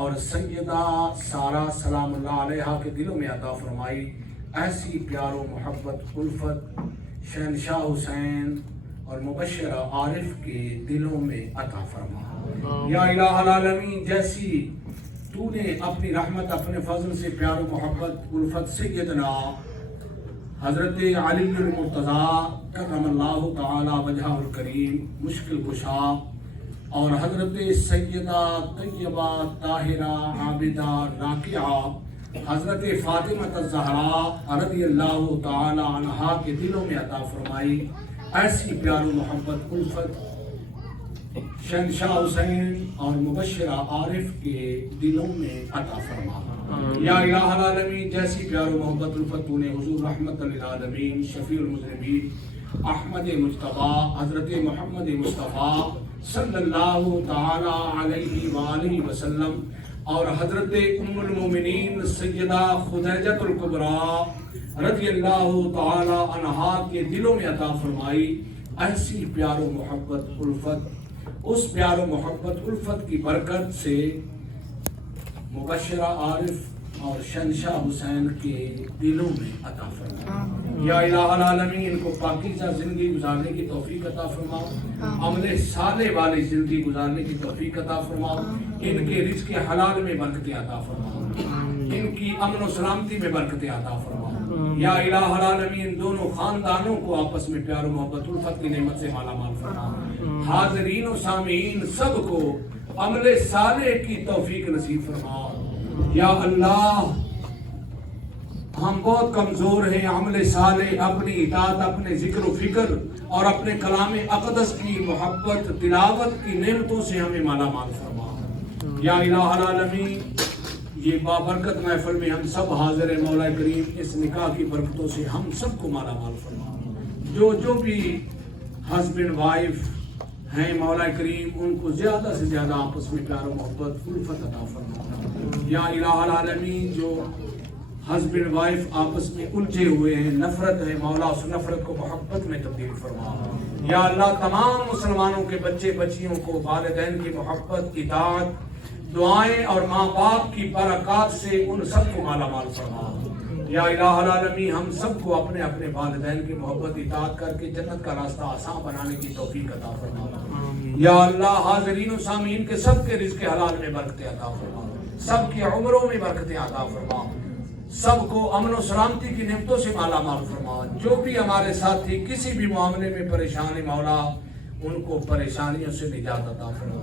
اور سیدہ سارہ سلام اللہ علیہا کے دلوں میں عطا فرمائی، ایسی پیار و محبت الفت شہنشاہ حسین اور مبشرہ عارف کے دلوں میں عطا فرما یا الہ العالمین. جیسی تو نے اپنی رحمت اپنے فضل سے پیار و محبت الفت سیدنا حضرت علی المرتضیٰ کرم اللہ تعالی وجہہ الکریم مشکل کشا اور حضرت سیدہ طیبہ طاہرہ عابدہ راکعہ حضرت فاطمہ الزہراء رضی اللہ تعالی عنہا کے دلوں میں عطا فرمائی. ایسی پیار و محبت الفت شہنشاہ حسین اور مبشرہ عارف کے دلوں میں عطا فرما یا الہ العالمین. جیسی پیار و محبت الفت تو نے حضور رحمت للعالمین شفیع المذنبین احمد مجتبیٰ حضرت محمد مصطفیٰ صلی اللہ تعالی علیہ وآلہ وسلم اور حضرت ام المومنین سیدہ خدیجہ الکبریٰ رضی اللہ تعالی عنہا کے دلوں میں عطا فرمائی. ایسی پیار و محبت الفت اس پیار و محبت الفت کی برکت سے مبشرہ عارف اور شہنشاہ حسین کے دلوں میں عطا فرما یا الہ العالمین. ان کو پاکیزہ زندگی گزارنے کی توفیق عطا فرما, عمل صالح والی زندگی گزارنے کی توفیق عطا فرما, ان کے رزق حلال میں برکتیں عطا فرما, ان کی امن و سلامتی میں برکتیں عطا فرما یا الہ العالمین. دونوں خاندانوں کو آپس میں پیار و محبت الفت کی نعمت سے مالا مال فرما. حاضرین و سامعین سب کو عمل صالح کی توفیق نصیب فرما یا اللہ. ہم بہت کمزور ہیں, عمل صالح اپنی اطاعت اپنے ذکر و فکر اور اپنے کلام اقدس کی محبت تلاوت کی نعمتوں سے ہمیں مالا مال فرما یا الہ العالمین. یہ بابرکت محفل میں ہم سب حاضر ہیں مولا کریم, اس نکاح کی برکتوں سے ہم سب کو مالا مال فرما. جو بھی ہسبینڈ وائف ہیں مولا کریم ان کو زیادہ سے زیادہ آپس میں پیار و محبت الفت عطا فرما یا الہ العالمین. جو ہسبینڈ وائف آپس میں الجھے ہوئے ہیں, نفرت ہے, مولا اس نفرت کو محبت میں تبدیل فرما یا اللہ. تمام مسلمانوں کے بچے بچیوں کو والدین کی محبت اطاعت دعائیں اور ماں باپ کی برکات سے ان سب کو مالا مال فرما یا الہ العالمین. ہم سب کو اپنے اپنے والدین کی محبت اطاعت کر کے جنت کا راستہ آسان بنانے کی توفیق عطا فرما یا اللہ. حاضرین و سامعین کے سب کے رزق حلال میں برکتیں عطا فرما, سب کی عمروں میں برکتیں عطا فرما, سب کو امن و سلامتی کی نعمتوں سے مالا مال فرما. جو بھی ہمارے ساتھی کسی بھی معاملے میں پریشان ہے مولا ان کو پریشانیوں سے نجات عطا فرما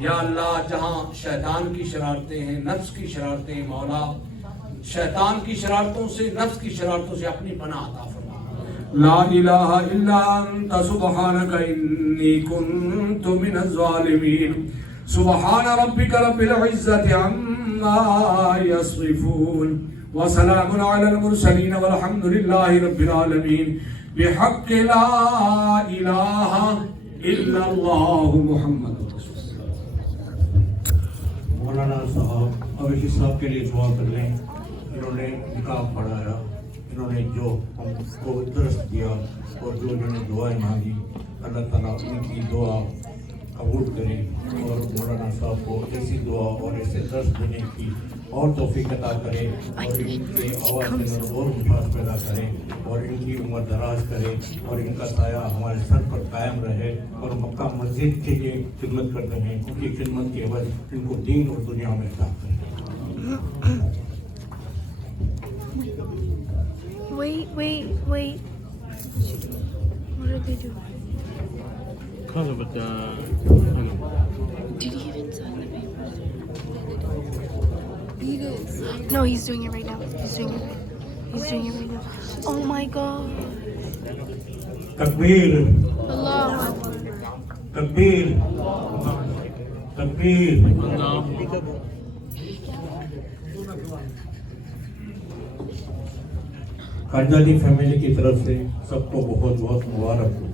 یا اللہ. جہاں شیطان کی شرارتیں ہیں, نفس کی شرارتیں ہیں مولا, شیطان کی شرارتوں سے نفس کی شرارتوں سے اپنی پناہ عطا فرما. لا الہ الا انت سبحانک انی کنت من الظالمین. سبحان ربک رب العزت عما یصفون وسلام علی المرسلین والحمد للہ رب العالمین. بحق لا الہ الا اللہ محمد. مولانا صاحب اویسی صاحب کے لیے دعا کر لیں. انہوں نے نکاح پڑھایا, انہوں نے جو ہم کو درست دیا اور جو انہوں نے دعائیں مانگی, اللہ تعالیٰ ان کی دعا قبول کرے اور مولانا صاحب کو ایسی دعا اور ایسے درس دینے کی اور توفیق عطا کرے اور ان کے آواز کے اندر اور مٹھاس پیدا کرے اور ان کی عمر دراز کرے اور ان کا سایہ ہمارے سر پر قائم رہے اور مکہ مسجد کے لیے خدمت کرتے ہیں. ان کی خدمت کے عوض ان کو دین اور دنیا میں عطا کرے. Wait. What did they do? Did he even sign the papers? He is. No, he's doing it right now. He's doing it right now. Oh my God. تکبیر, Allah. تکبیر, تکبیر. خاجانی فیملی کی طرف سے سب کو بہت بہت مبارک ہو.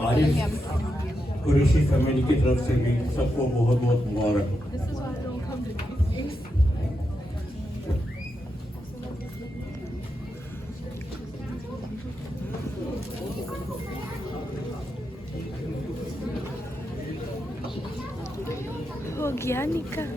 عارف قریشی فیملی کی طرف سے بھی سب کو بہت بہت مبارک ہو. ہو گیا نکاح.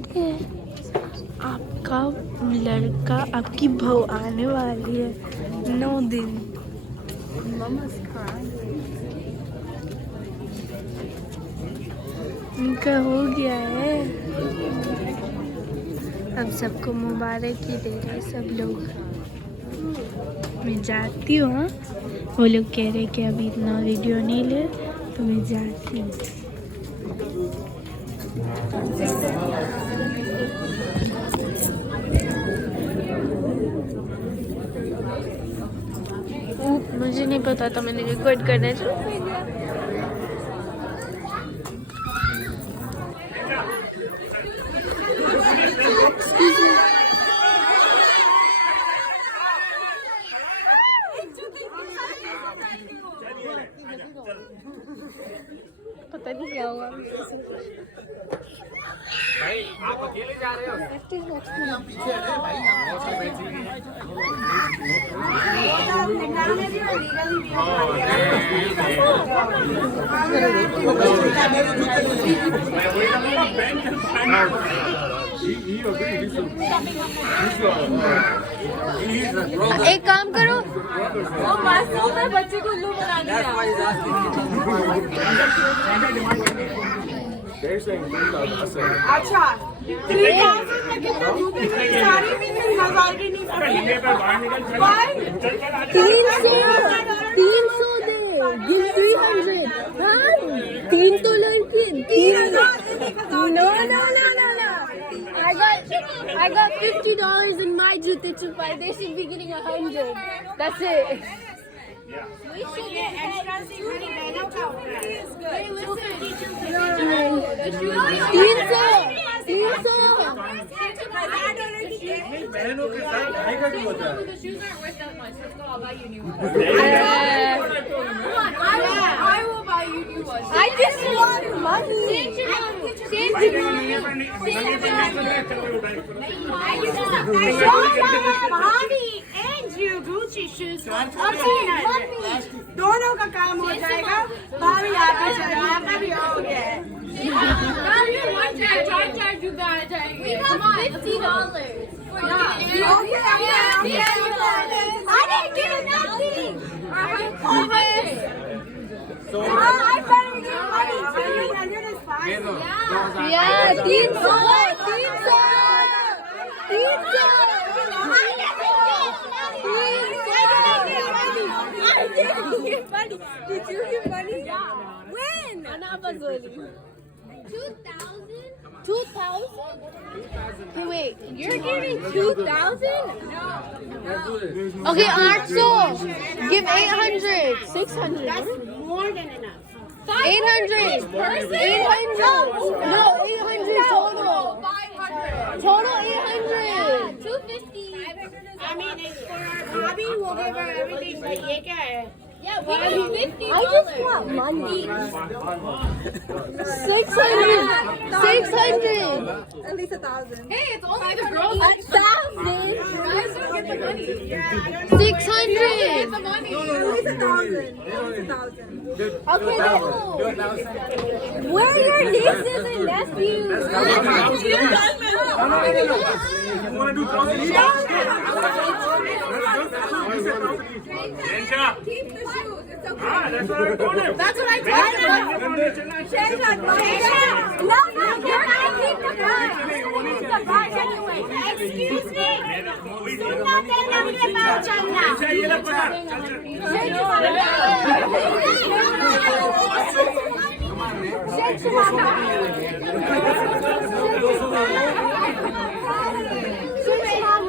जानते हैं आपका लड़का आपकी बहू आने वाली है 9 दिन उनका हो गया है अब सबको मुबारक ही दे रहे हैं सब लोग मैं जाती हूँ हाँ? वो लोग कह रहे कि अभी इतना वीडियो नहीं ले तो मैं जाती हूँ मुझे नहीं पता था मैंने रिकॉर्ड करना शुरू कर दिया पता नहीं क्या हुआ भाई आप अकेले जा रहे हो एक काम करो बच्चे को उल्लू बना दिया अच्छा 3000 में कितना जूते सारी भी 3000 की नहीं महीने पे बाहर निकल चल 300 दे गिव 300 हाँ 3 तो लड़की 3000 no I got $50 in my jute chupai they should be getting 100 that's it ये एक्स्ट्रा सी मेरी बहनों का बहनों के साथ भाई का क्यों होता है I will buy you new ones. I just want money भाभी and you Gucci shoes for 1300 दोनों का काम हो जाएगा भाभी आपका चलिए आपका भी हो गया Charge you guys. We have $50. I didn't get nothing. So I better give money to you and you're just fine. yeah 300 Did you get money? when 2000 wait you're getting 2000 okay 800 give 800 600 That's more than enough. 800 no 800 total 800 $250. I mean, it's for our Bobby. We'll give her everything. But ये क्या है? Yeah, we have $50. I just want money 600 At least 1,000. Hey, it's only the girls. 1,000 Guys don't get the money. Yeah, I don't know. 600 The money. At least 1,000. okay where are your nieces and nephews you want to do 1,000 each? Keep the shoes. It's okay. that's what I told him. That's what I told her. No, you're gonna keep the bag. Keep the bag anyway. Excuse me. सुनना तेरे अपने पाँव चलना. ये लोग पता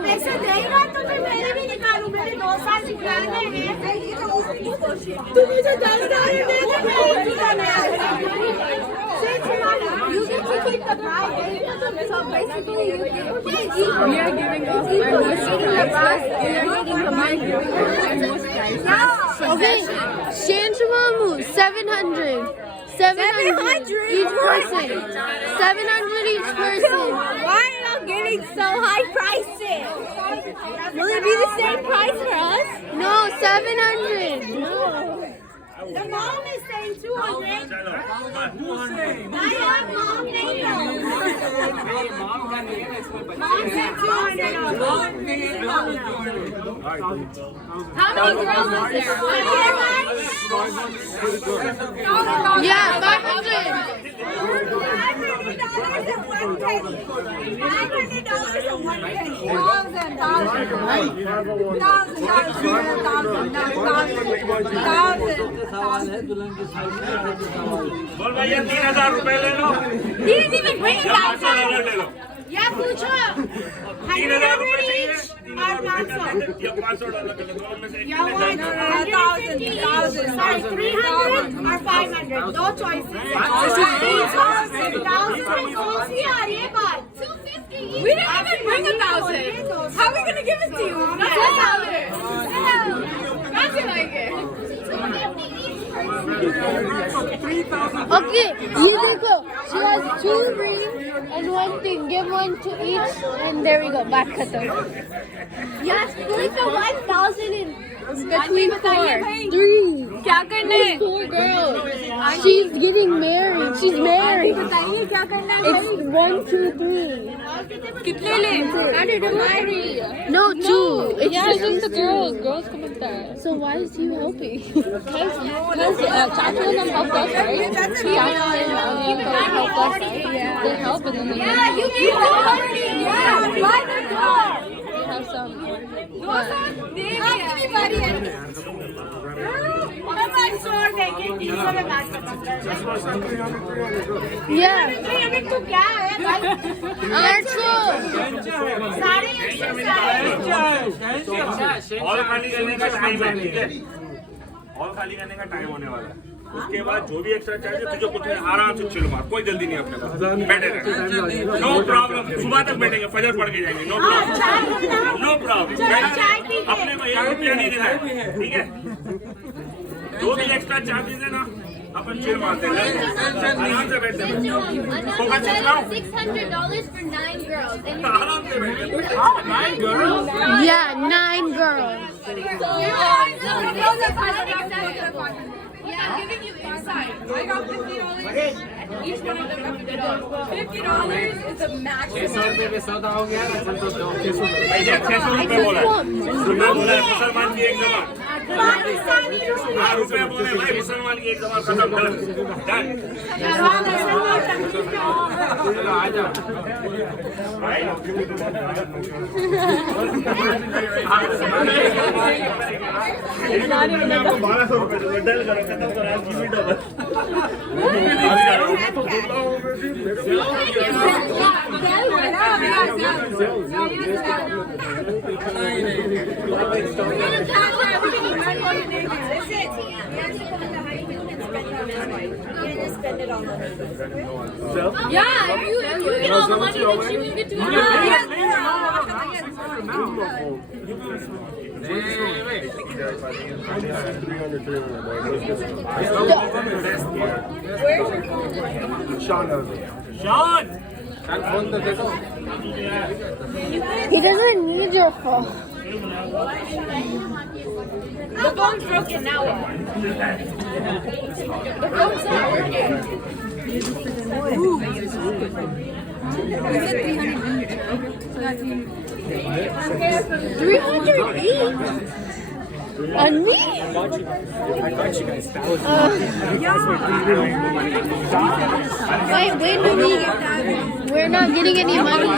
पैसे देगा तो फिर मेरे भी निकालूं मेरे 2 साल पुराने हैं तू मुझे 10,000 दे दे you get to keep the bag so basically you get we are giving us okay Shanshamamu 700 each person 700 each person Why are you getting so high prices? Will it be the same price for us? no 700 no The mom is saying 200. चलो बस I have mom named Mom said 200. How many girls is there? Yeah, 500. बोल भैया 3,000 रुपए ले लो He didn't even bring it या out. 500 ले लो Yeah, पूछो. 3,000 रुपए चाहिए each or 500? या $500 ले लो दोनों में से एक Yeah, ले लो 1,000. Sorry, 300 or 500. No choices. 3,000. कौन सी आ रही है बात? 250. We didn't even bring 1,000. How are we gonna give it to you? That's $1. That's it like it. Okay, ये देखो. She has 2 rings and 1 thing. Give 1 to each, and there we go. Back khatam. Yes, split the 1,000 in Between 4, 3. क्या करना है? 4 girls. She's getting married. She's married. बताइए क्या करना है? It's 1, 2, 3. कितने ले? No, 2. It's Yeah, just the girls. Girls come up there. So why is you helping? Because Chacha and them helped us, right? Chacha and helped us. Yeah. They help and then they Yeah, you need to already. Yeah, buy the car. have some. Yeah. तो क्या है भाई? 800. Hall खाली करने का time है ठीक है हॉल खाली करने का टाइम होने वाला है उसके बाद जो भी एक्स्ट्रा चार्ज है तुझे कुछ नहीं आराम से चिल मार कोई जल्दी नहीं अपने पास बैठे रहे नो प्रॉब्लम सुबह तक बैठेंगे फजर पढ़ के जाएंगे नो प्रॉब्लम अपने को 1 रुपया नहीं देना है ठीक है जो भी एक्स्ट्रा चार्जेस है ना अपन चिल मारते हैं आराम से बैठते हैं फोकस चलाओ $600 for 9 girls. आराम से बैठते हैं Yeah, 9 girls. Yeah, I'm giving you insight. I got $50. Each one of them got $50. It's a max. भैया 600 रुपए बोला मैं बोला मुसलमान की एक जमा रुपए बोले भाई मुसलमान की एक जमा खत्म डन आपको 1200 रुपए डल करो खत्म करो आज की video Yeah, if you get all the money, then she can get Sean He doesn't need your phone. The phone's broken now. The phone's not working. $300 each. On me? Wait, when do we get that? We're not getting any money.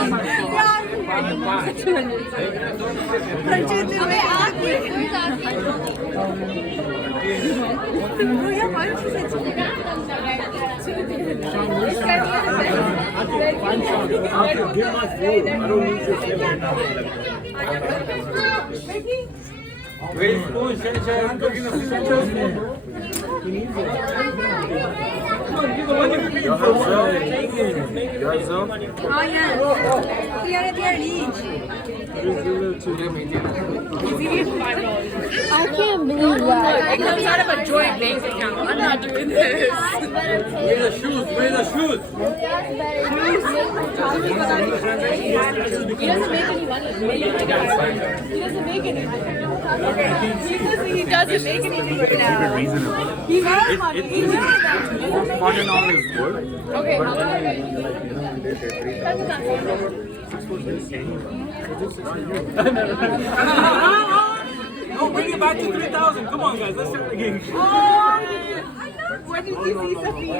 I can't believe that. It comes out of a joint bank account. I'm not doing this. Where the shoes? He doesn't make anything right now. Reasonable. Fun and all is good. Okay. No, bring it back to 3,000. Come on, guys. Let's start again. What did you see, Sophie?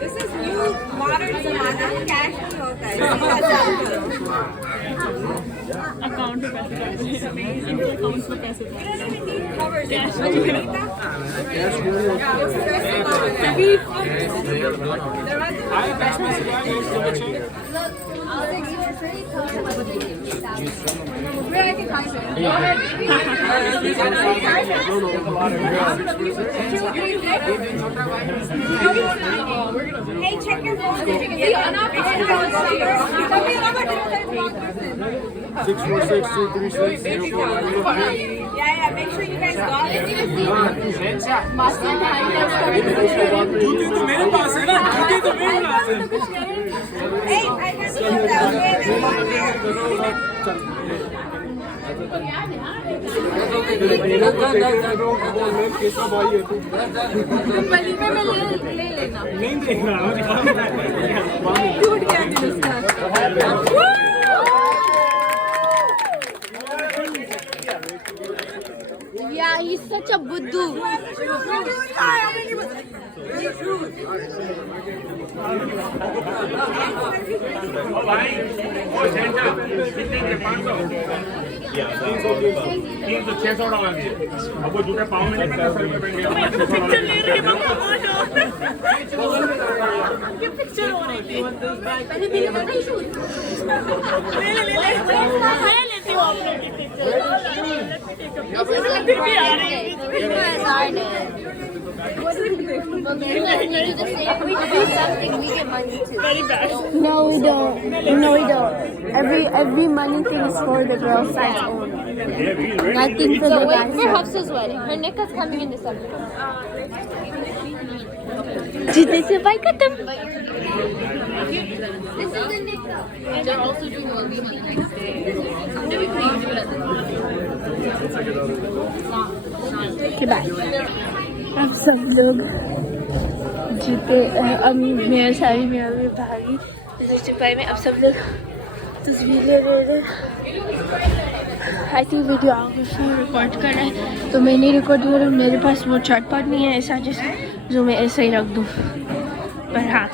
This is new modern zamana. Cash नहीं होता है. Account पे पैसे इनके accounts पे पैसे Hey, check your phone. 646-236-0494. Yeah, make sure you guys got it. जूती तो मेरे पास है ना. जूती तो मेरे पास है. Hey, I got वलीमे में ले लेना. नहीं देख रहा हूँ. टूट गया दिल उसका. Yeah, he's such a buddhu. भाई वो सेंटा कितने के 500 $300 दिए. अब वो जूते पाँव में नहीं पहन सकते. ले रही ये पिक्चर हो रही थी. पहले मेरे को नहीं शूट मैं लेती हूँ आपने फिर भी आ रही है. Very bad. No, we don't. No, we don't. Every money thing is for the girls' side only. Nothing for the guys' For side. Hafsa's wedding. Her nikah is coming in December. Jitne se bhai khatam. They're also doing all the money next day. Okay, bye. अब सब लोग जीते. अब मेरा सारी मेरा भी भागी छुपाई में. अब सब लोग तस्वीर ले रहे. आई थिंक वीडियोग्राफर रिकॉर्ड कर रहा है तो मैं नहीं रिकॉर्ड कर रहा हूँ. मेरे पास वो चटपट नहीं है ऐसा जो मैं ऐसे ही रख दूँ. पर हाँ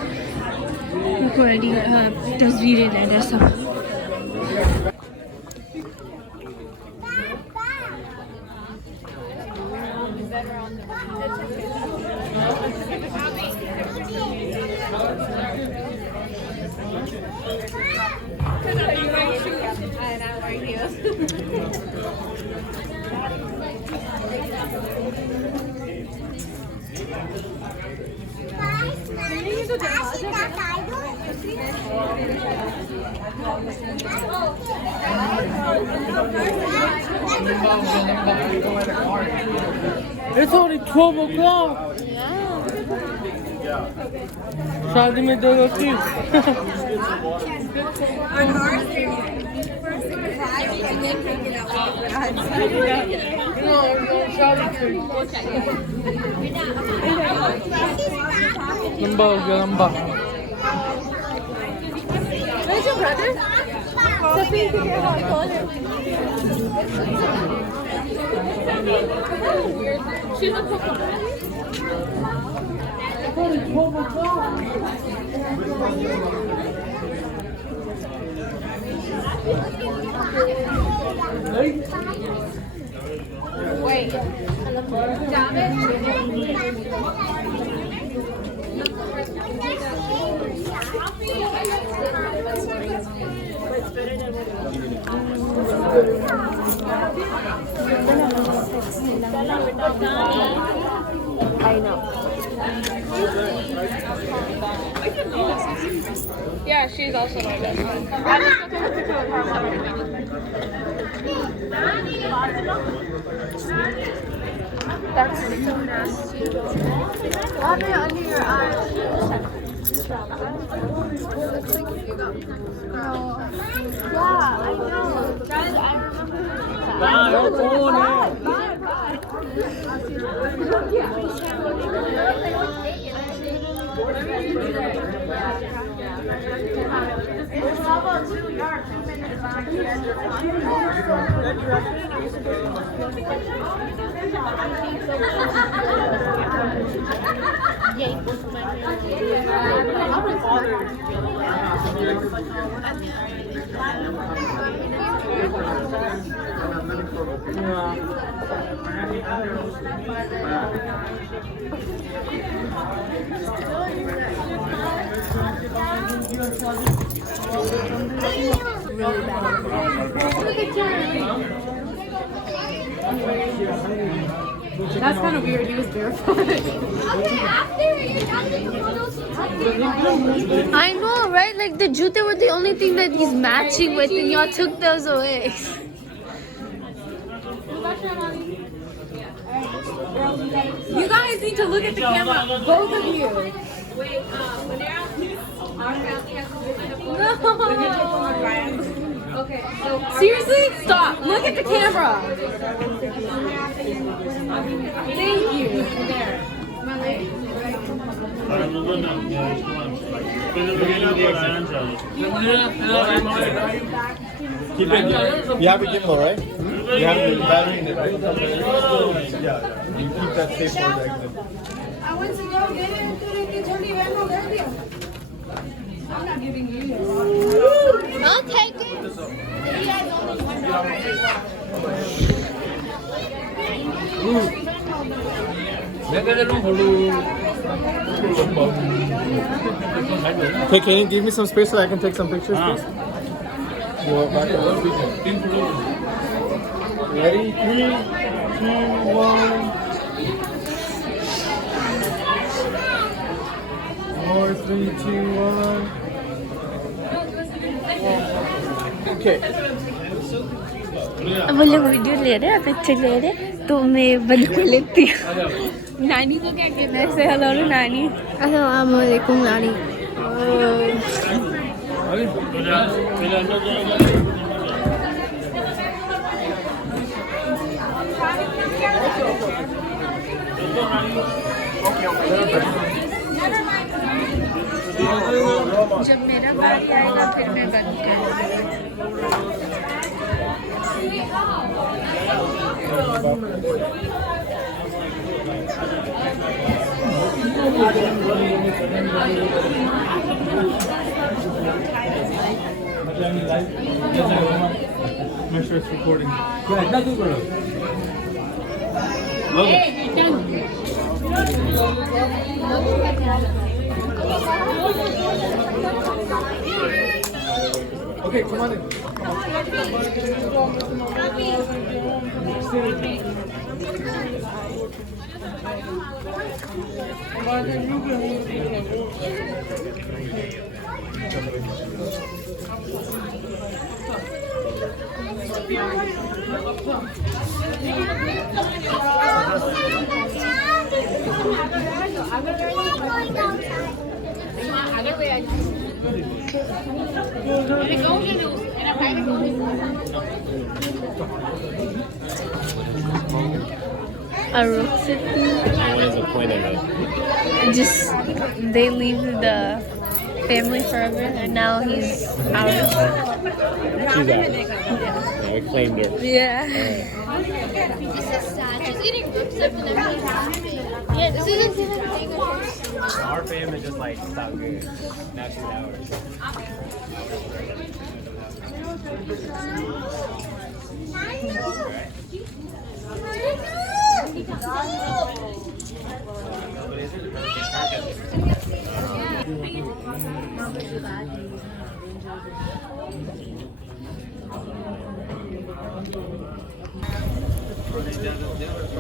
तस्वीरें ले रहे सब. It's only 12 o'clock. शादी में दो रोटी. On ours, they first surprise and then pick it up. लंबा हो गया लंबा. Where's your brother? Sophie, you hear how I called him? She's a cook. Wait. I know. Yeah, she's also my best friend. I just took a picture of her. That's so nasty. Water under your eyes. No. Yeah, I know. Guys, I That's kind of weird. He was barefoot. I know, right? Like the jute were the only thing that he's matching with, and y'all took those away. You guys need to look at the camera, both of you. No. Okay. Seriously, stop. Look at the camera. Thank you. There. Keep it. You have a gimbal, right? You have the battery in it, right? Yeah. You keep that safe for the exit. I went to go get it. I'm not giving you. I'll take it. Hey, can you give me some space so I can take some pictures, please? Go back up. Ready? 3, 2, 1. 4, 3, 2, 1. Okay. वो लोग video ले रहे हैं, picture ले रहे हैं, तो मैं बंद कर लेती हूँ। नानी को क्या कहना है? से हेलो नानी। अस्सलाम वालेकुम नानी। जब मेरा बारी आएगा फिर मैं बंद करूँगी। Make sure it's recording. Okay, come on in. What is the point of it? Just they leave the family forever, and now he's ours. She's out. Yeah, we claimed her. Yeah. This is sad. She's getting ripped up and everything. Yeah, this isn't even Our family just like stopped good. Now she's ours.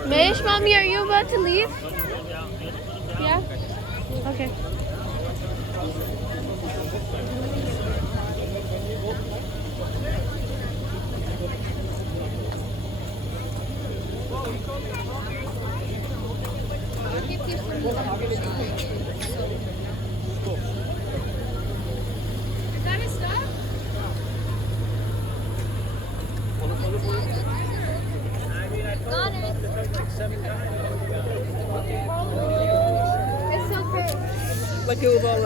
Mesh, mommy, are you about to leave? Yeah? Okay. Mag-iubaw